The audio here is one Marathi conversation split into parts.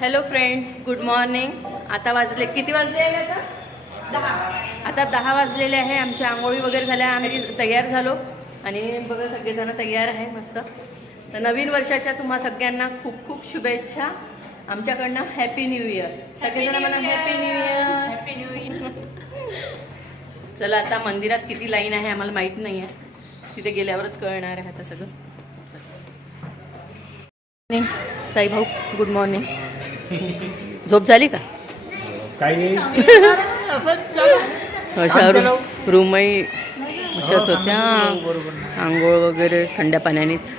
Hello friends, good morning. आता वाजले किती वाजले आता 10. आता 10 वाजलेले आहे. आमच्या आंघोळी वगैरे झाल्या, आम्ही तयार झालो आणि बघा सगळेजण तयार आहे मस्त. तर नवीन वर्षाच्या तुम्हा सगळ्यांना खूप खूप शुभेच्छा आमच्याकडनं. Happy new year. सगळेजण म्हणा happy new year. Happy new year. चला आता मंदिरात किती लाईन आहे आम्हाला माहीत नाही आहे, तिथे गेल्यावरच कळणार आहे आता सगळं. साई भाऊ गुड मॉर्निंग. झोप झाली का? काही अशा रूमही अशाच होत्या, आंघोळ वगैरे थंड्या पाण्यानेच.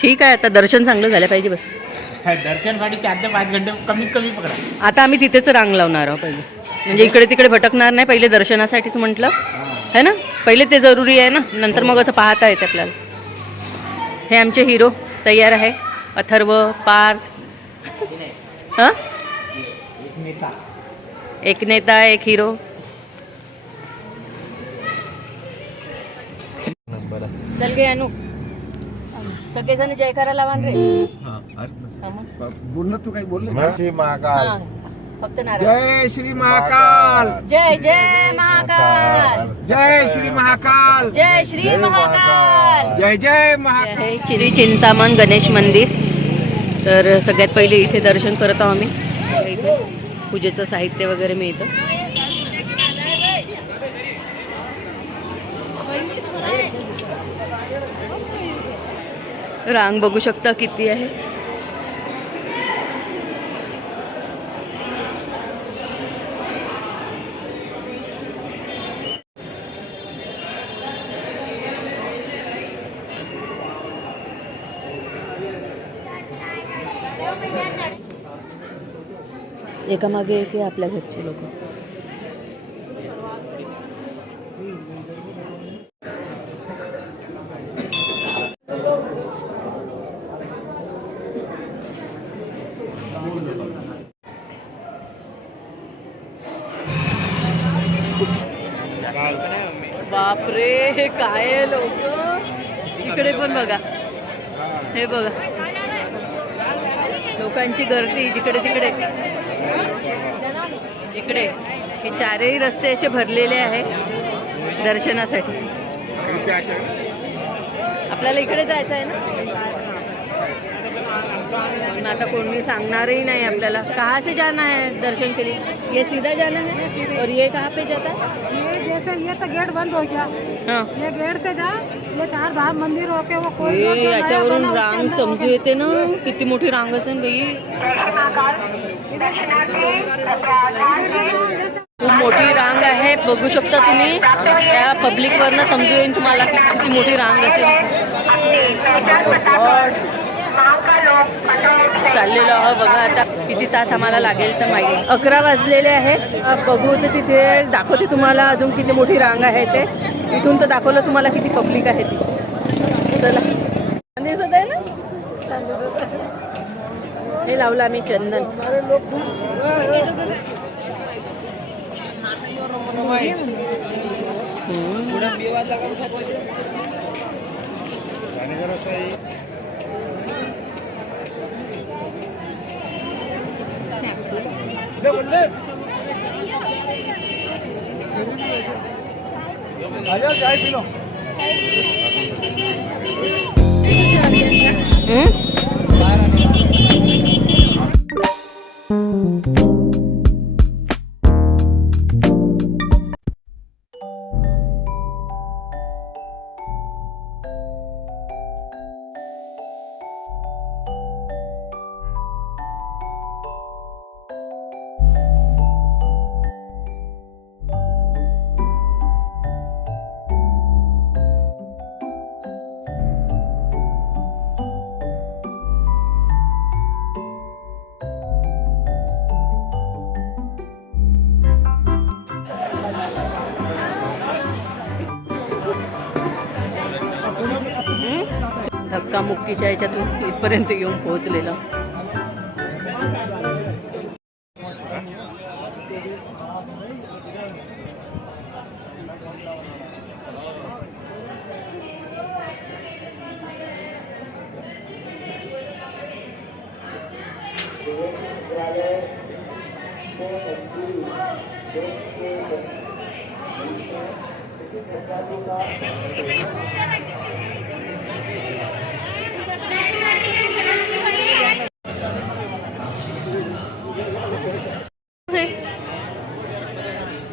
ठीक आहे, आता दर्शन चांगलं झालं पाहिजे बस. दर्शनसाठी 4 ते 5 घंटे कमीत कमी पकडा. आता आम्ही तिथेच रांग लावणार आहोत पहिले, म्हणजे इकडे तिकडे भटकणार नाही. पहिले दर्शनासाठीच म्हटलं है ना, पहिले ते जरुरी आहे ना, नंतर मग असं पाहता येते आपल्याला. हे आमचे हिरो तयार आहे, अथर्व, पार्थ. हां, एक नेता एक हिरो. चल गे अनु, सगळेजण जयकारा लावा रे. बोल ना, तू काही बोल ना. श्री महाकाल. फक्त नारळ. जय श्री महाकाल. जय जय महाकाल. जय श्री महाकाल. जय श्री महाकाल. जय जय महाकाल. हे श्री चिंतामण गणेश मंदिर. तर सगळ्यात पहिले इथे दर्शन करत आहोत आम्ही. इथे पूजेचं साहित्य वगैरे मिळतं. रांग बघू शकता किती आहे. एकामागे एक आपल्या घरचे लोक. बापरे, हे काय लोक. इकडे पण बघा, हे बघा लोकांची गर्दी जिकडे तिकडे. इकडे हे चारही रस्ते असे भरलेले आहे दर्शनासाठी. आपल्याला इकडे जायचं आहे ना, पण आता कोणी सांगणारही नाही आपल्याला. कहाँ से जाना है दर्शन के लिए? ये सीधा जाना है. और ये कहाँ पे जाता है? ये जैसे ये तो गेट बंद हो गया. हाँ, ये गेट से जा, ये 4 धाम मंदिर होके वो कोई रोड जो नया याच्यावरून बना, उसके रांग अंदर समजू येते ना, किती मोठी रांग असेल बाई. खूप मोठी रांग आहे, बघू शकता तुम्ही. त्या पब्लिक वरनं समजू येईल तुम्हाला किती मोठी रांग असेल. चाललेलो आहोत बघा. आता किती तास आम्हाला लागेल तर माहिती. 11 वाजलेले आहे. बघू तर तिथे दाखवते तुम्हाला अजून किती मोठी रांग आहे ते. इथून तर दाखवलं तुम्हाला किती पब्लिक आहे ती. चला, दिसत आहे ना, हे लावलं आम्ही चंदन. धक्कामुक्कीच्या ह्याच्यातून इथपर्यंत येऊन पोहोचलेला.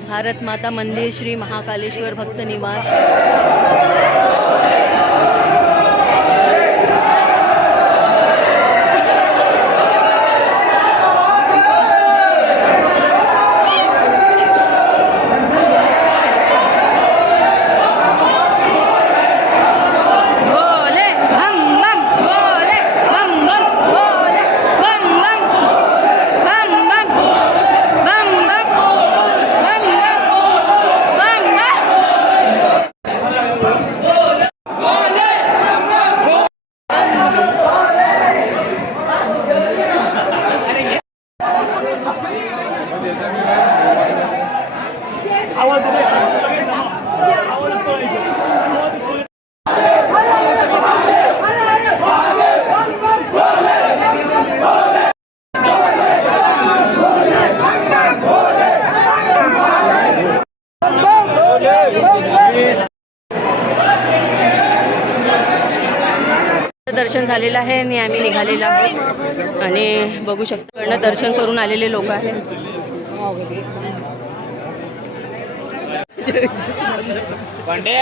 भारत माता मंदिर श्री महाकालेश्वर भक्त निवास. भोले बम बम भोले बम बम भोले बम बम बम बम बम बम बम बम दर्शन झालेलं आहे आणि आम्ही निघालेलो आहोत आणि बघू शकतो दर्शन करून आलेले लोक आहेत. पांडे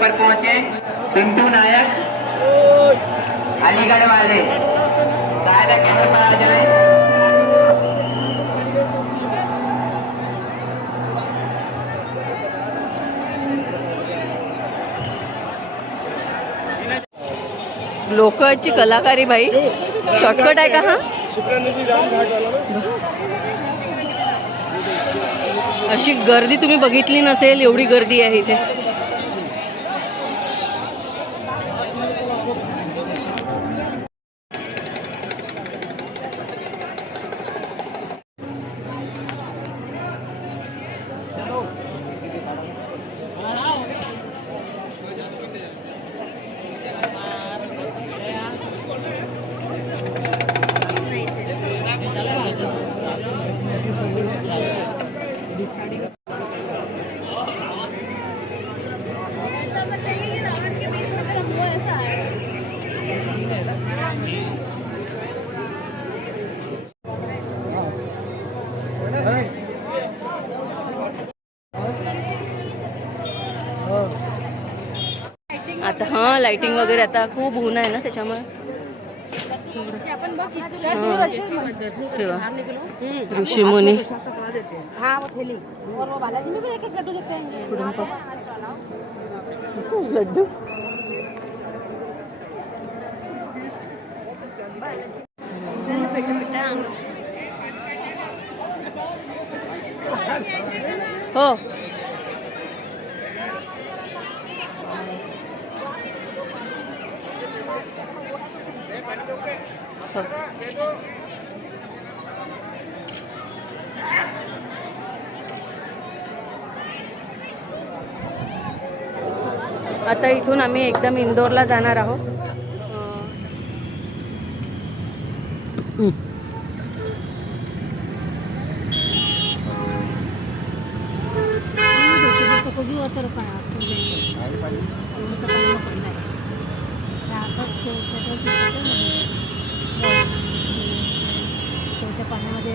पर पहुंचे पिंटू नायक अलीगढ़ वाले दायरा केंद्र पर आ जाए. लोकांची कलाकारी बाई. शॉर्टकट आहे का हा? अशी गर्दी तुम्ही बघितली नसेल, एवढी गर्दी आहे इथे. आता हां लाइटिंग वगैरे आता खूप ऊन आहे ना त्याच्यामुळे. ऋषी मुनी लड्डू हो. आता इथून आम्ही एकदम इंदोरला जाणार आहोत. पाण्यामध्ये